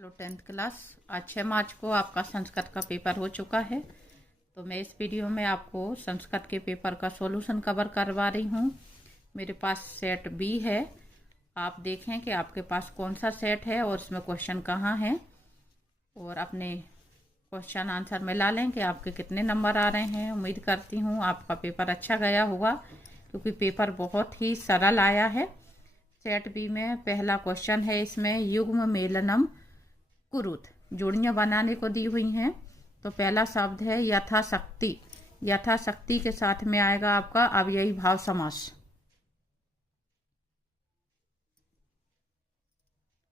Hello 10th class. आज 6 मार्च को आपका संस्कृत का पेपर हो चुका है। तो मैं इस वीडियो में आपको संस्कृत के पेपर का सॉल्यूशन कवर करवा रही हूँ। मेरे पास सेट बी है। आप देखें कि आपके पास कौन सा सेट है और इसमें क्वेश्चन कहाँ हैं, और अपने क्वेश्चन आंसर मिला लें कि आपके कितने नंबर आ रहे हैं। उम्मीद करती हूँ आपका पेपर अच्छा गया होगा, क्योंकि पेपर बहुत ही सरल आया है। सेट बी में पहला क्वेश्चन है, इसमें युग्म मेलनम कुरुत जोड़ियां बनाने को दी हुई हैं। तो पहला शब्द है यथाशक्ति। यथाशक्ति के साथ में आएगा आपका अव्ययी भाव समास।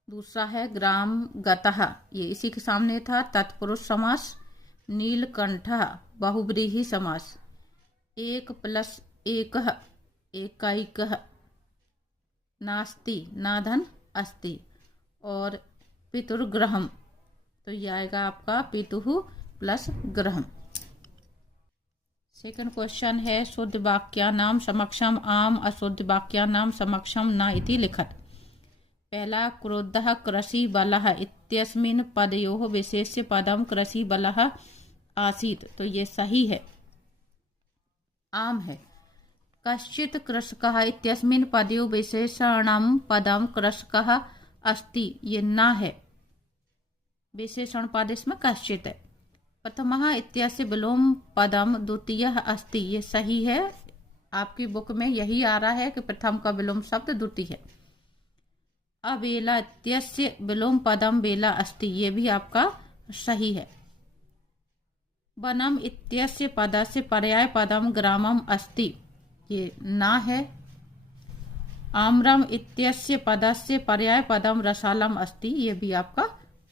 दूसरा है ग्राम गतः, ये इसी के सामने था, तत्पुरुष समास। नीलकंठः बहुब्रीहि समास। 1+1 एकैकः। नास्ति नाधन अस्ति। और पितुर्ग्रहम, तो ये आएगा आपका पितुः प्लस ग्रहम। सेकंड क्वेश्चन है शुद्ध वाक्यानाम समक्षम आम अशुद्ध वाक्यानाम समक्षम न इति लिखत। पहला क्रोधः कृषि बलः इत्यस्मिन् पदयोः विशेष्य पदम कृषि बलः आसीत्, तो ये सही है, आम है। कश्चित् कृषकः इत्यस्मिन् पदयोः विशेषणं पदम कृषकः अस्ति, ये ना है। विशेषण पद इसमें कश्चित है। प्रथमः इत्यस्य विलोम पदम द्वितीयः अस्ति, ये सही है। आपकी बुक में यही आ रहा है कि प्रथम का विलोम शब्द द्वितीय है। अवेला इत्यस्य विलोम पदम वेला अस्ति, ये भी आपका सही है। वनम इत्यस्य पदस्य पर्याय पदम ग्रामम अस्ति, ये ना है। आम्रम इत्यस्य पदस्य पर्याय पदम रसालम अस्ति, ये भी आपका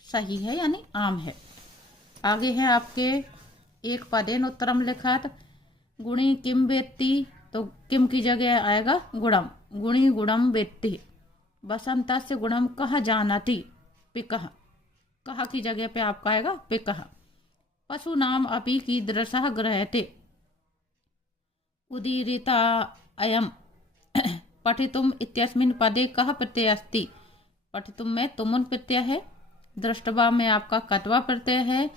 सही है, यानी आम है। आगे है आपके एक पदेन उत्तरम लिखत। गुणी किम वेत्ति, तो किम की जगह आएगा गुणम। गुणी गुणम वेत्ति। बसंतस्य गुणम कह जानाति पिकः, कह की जगह पे आपका आएगा पिकः। पशु नाम अपि कीदृशः गृह्यते। उदीरिता अयम। पठितुम इत्यस्मिन् पदे कः प्रत्यय अस्ति। पठितुम में तुमुन प्रत्यय है। दृष्टवा में आपका कत्वा प्रत्यय है।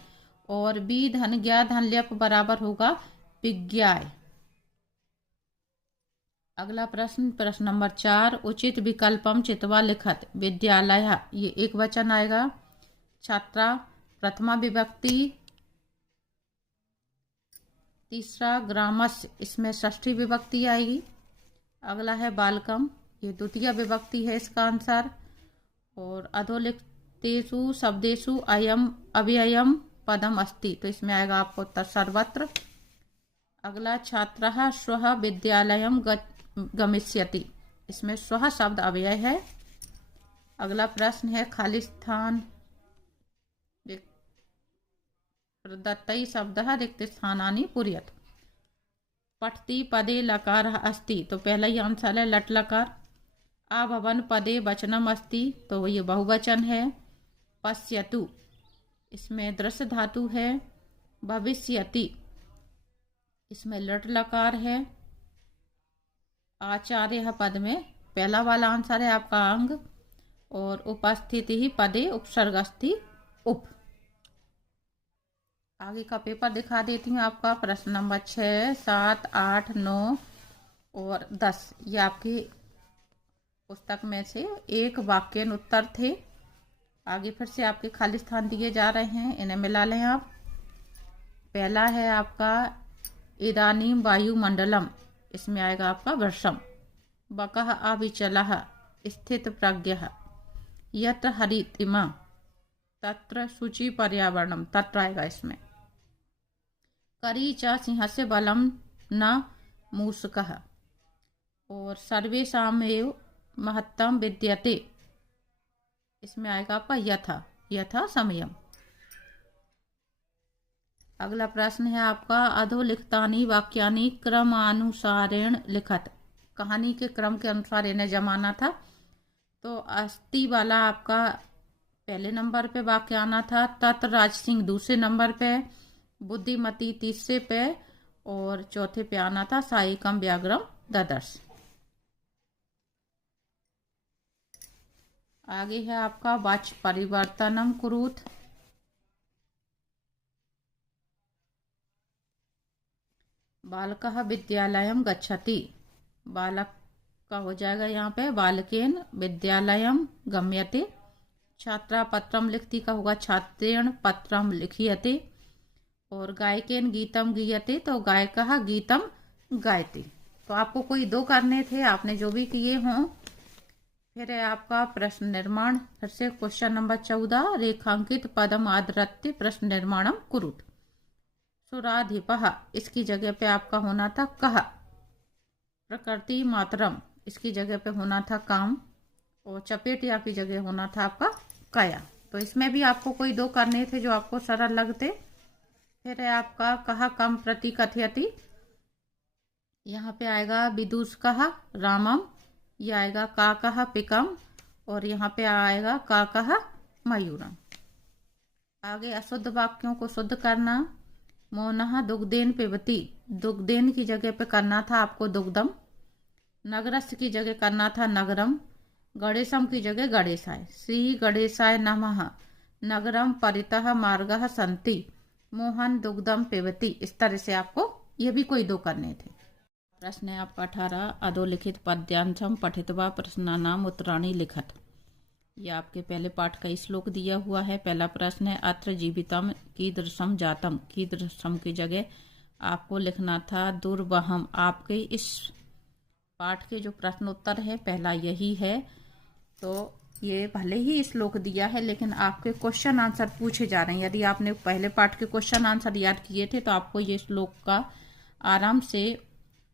और बी धन ज्ञा धन ल्यप बराबर होगा विज्ञाय। अगला प्रश्न, प्रश्न नंबर 4, उचित विकल्पम चित्वा लिखत। विद्यालय, ये एक वचन आएगा। छात्रा प्रथमा विभक्ति। तीसरा ग्रामस्य, इसमें षष्ठी विभक्ति आएगी। अगला है बालकम, ये द्वितीय विभक्ति है इसका आंसर। और अधोलिखितेषु शब्देषु अयम अव्ययम पदम अस्ति, तो इसमें आएगा आपको उत्तर सर्वत्र। अगला छात्रः श्वः विद्यालयम गमिष्यति, इसमें श्वः शब्द अव्यय है। अगला प्रश्न है खाली स्थान प्रदत्तै शब्दः रिक्त स्थानानि पूरयत। पठति पदे लकारः अस्ति, तो पहला ही आंसर है लट लकार। आभवन पदे वचनम अस्ति, तो ये बहुवचन है। पश्यतु, इसमें दृश्य धातु है। भविष्यति, इसमें लट लकार है। आचार्य पद में पहला वाला आंसर है आपका अंग। और उपस्थिति ही पदे उपसर्गस्थि उप। आगे का पेपर दिखा देती हूँ आपका। प्रश्न नंबर 6, 7, 8, 9 और 10, ये आपकी पुस्तक में से एक वाक्यन उत्तर थे। आगे फिर से आपके खाली स्थान दिए जा रहे हैं, इन्हें मिला लें आप। पहला है आपका इदानीम वायुमंडलम, इसमें आएगा आपका वर्षम। बकः अविचलः स्थित प्रज्ञः। यत्र हरितिमा तत्र शुचि पर्यावरणम, तत्र आएगा इसमें। करी च सिंहस्य बलम न मूषकः। और सर्वेषामेव महत्तम विद्यते, इसमें आएगा आपका यथा, यथा समयम। अगला प्रश्न है आपका अधोलिखितानि वाक्यानि क्रमानुसारेण लिखत। कहानी के क्रम के अनुसार इन्हें जमाना था। तो अस्ति वाला आपका पहले नंबर पे वाक्य आना था। तत् राज सिंह दूसरे नंबर पे। बुद्धिमती तीसरे पे। और चौथे पे आना था साईकम व्याघ्रम ददर्श। आगे है आपका वाच्य परिवर्तनम कुरुत। बालकः विद्यालयम गच्छति, बालक का हो जाएगा यहाँ पे बालकेन विद्यालयम गम्यते। छात्रा पत्रम लिखती का होगा छात्रेण पत्रम लिखियते। और गायकेन गीतम गीयते, तो गायकः गीतम गायते। तो आपको कोई दो करने थे, आपने जो भी किए हों। फिर है आपका प्रश्न निर्माण। फिर से क्वेश्चन नंबर 14, रेखांकित पदम आदृत्य प्रश्न निर्माणम कुरुत। सुराधिपः, इसकी जगह पे आपका होना था कह। प्रकृति मातरम, इसकी जगह पे होना था काम। और चपेटिया की जगह होना था आपका कया। तो इसमें भी आपको कोई दो करने थे जो आपको सरल लगते। फिर है आपका कहा कम प्रति कथयति, यहाँ पे आएगा विदुष कहा रामम, यह आएगा का कहा पिकम, और यहाँ पे आएगा का कहा मयूरम। आगे अशुद्ध वाक्यों को शुद्ध करना। मोनः दुग्धेन पिबती, दुग्धेन की जगह पे करना था आपको दुग्धम। नगरस्य की जगह करना था नगरम। गणेशम की जगह गणेशाय। श्री गणेशाय नमः नगरम परितः मार्गः सन्ति, मोहन दुग्धम पिबती। इस तरह से आपको ये भी कोई दो करने थे। प्रश्न है आपका 18, अधोलिखित पद्यांशम पठित्वा प्रश्नानाम उत्तराणि लिखत। यह आपके पहले पाठ का श्लोक दिया हुआ है। पहला प्रश्न है अत्र जीवितम कीदृशम जातम, कीदृशम की जगह आपको लिखना था दुर्वहम। आपके इस पाठ के जो प्रश्न उत्तर है पहला यही है। तो ये भले ही श्लोक दिया है लेकिन आपके क्वेश्चन आंसर पूछे जा रहे हैं। यदि आपने पहले पाठ के क्वेश्चन आंसर याद किए थे तो आपको ये श्लोक का आराम से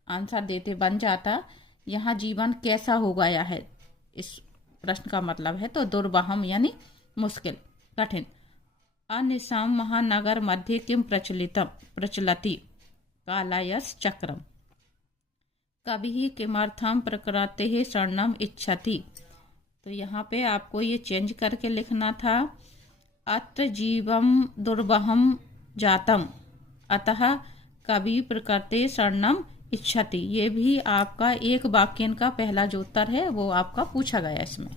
आंसर देते बन जाता। यहाँ जीवन कैसा हो गया है इस प्रश्न का मतलब है। तो दुर्वहम यानी मुश्किल कठिन। अनिशाम महानगर मध्य किम प्रचलति कालायस चक्रम, कभी किमर्थम प्रकृते शरणम इच्छति। तो यहाँ पे आपको ये चेंज करके लिखना था अत्र जीवम दुर्वहम जातम अतः कभी प्रकृते शरणम इच्छति। ये भी आपका एक वाक्यन का पहला जो उत्तर है वो आपका पूछा गया इसमें।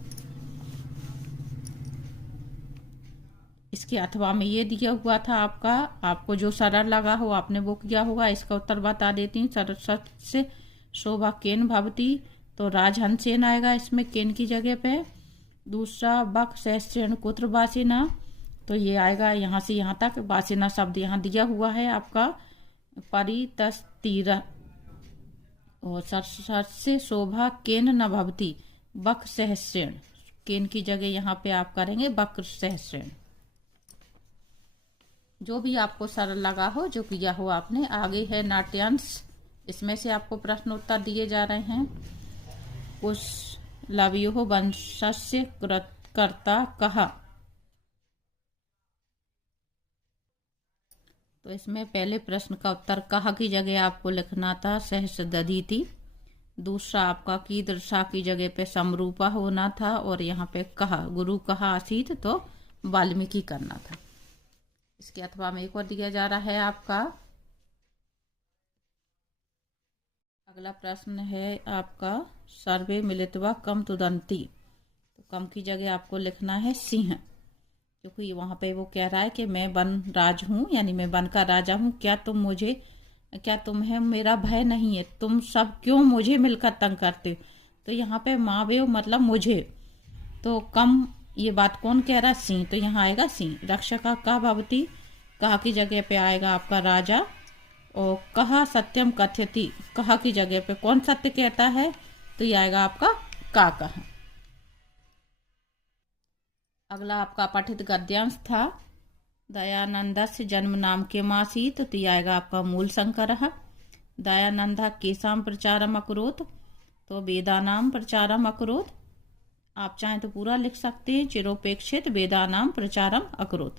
इसके अथवा में ये दिया हुआ था आपका, आपको जो सरल लगा हो आपने वो किया होगा। इसका उत्तर बता देती हूँ। सरस्वत से शोभा केन भवती, तो राजहंसेन आएगा इसमें केन की जगह पे। दूसरा बक सहस्रेण कुत्र वासिना, तो ये आएगा यहाँ से यहाँ तक। वासिना शब्द यहाँ दिया हुआ है आपका परितस्तीर। और सरस्वत से शोभा केन न भवती बक सहस्रेण, केन की जगह यहाँ पे आप करेंगे बक सहस्रेण। जो भी आपको सरल लगा हो जो किया हो आपने। आगे है नाट्यांश, इसमें से आपको प्रश्न उत्तर दिए जा रहे हैं। कुछ लवयो वंशस्य कर्ता कहा, तो इसमें पहले प्रश्न का उत्तर कहा की जगह आपको लिखना था सहस दधीति। दूसरा आपका कीदृशा की जगह पे समरूपा होना था। और यहाँ पे कहा गुरु कहा आसीत, तो वाल्मीकि करना था। इसके अथवा में एक और दिया जा रहा है आपका। अगला प्रश्न है आपका सर्वे मिलित्वा कम तुदंती, तो कम की जगह आपको लिखना है सिंह, क्योंकि वहां पे वो कह रहा है कि मैं वन राज हूँ, यानी मैं वन का राजा हूँ। क्या तुम्हें मेरा भय नहीं है? तुम सब क्यों मुझे मिलकर तंग करते हो? तो यहाँ पे मावेव मतलब मुझे, तो कम ये बात कौन कह रहा? सिंह, तो यहाँ आएगा सिंह। रक्षका का भवती, कहा की जगह पे आएगा आपका राजा। और कहा सत्यम कथयति, कहा की जगह पे कौन सत्य कहता है? तो ये आएगा आपका का कहा। अगला आपका पठित गद्यांश था दयानंदस्य जन्म नाम के मासीत, तो ये आएगा आपका मूल शंकर। दयानंद केसाम प्रचारम अकरोत, तो वेदानाम प्रचारम अकरोत। आप चाहें तो पूरा लिख सकते हैं। चिरोपेक्षित वेदानाम प्रचारम अकरोत।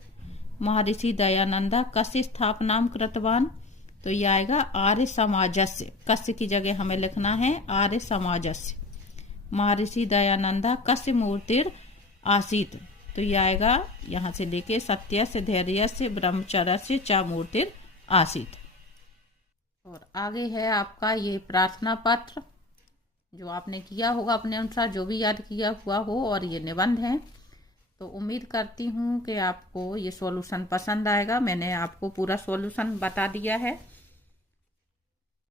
महर्षि दयानंद कस्य स्थापनाम कृतवान, तो ये आएगा आर्य समाजस्य। कस्य की जगह हमें लिखना है आर्य समाजस्य। महर्षि दयानंद कस्य मूर्तिर आसीत, तो ये आएगा यहाँ से लेके सत्य से धैर्य से ब्रह्मचर्य से चा मूर्तिर आसीत। और आगे है आपका ये प्रार्थना पत्र। जो आपने किया होगा अपने अनुसार, जो भी याद किया हुआ हो, और ये निबंध है। तो उम्मीद करती हूँ कि आपको ये सॉल्यूशन पसंद आएगा। मैंने आपको पूरा सॉल्यूशन बता दिया है।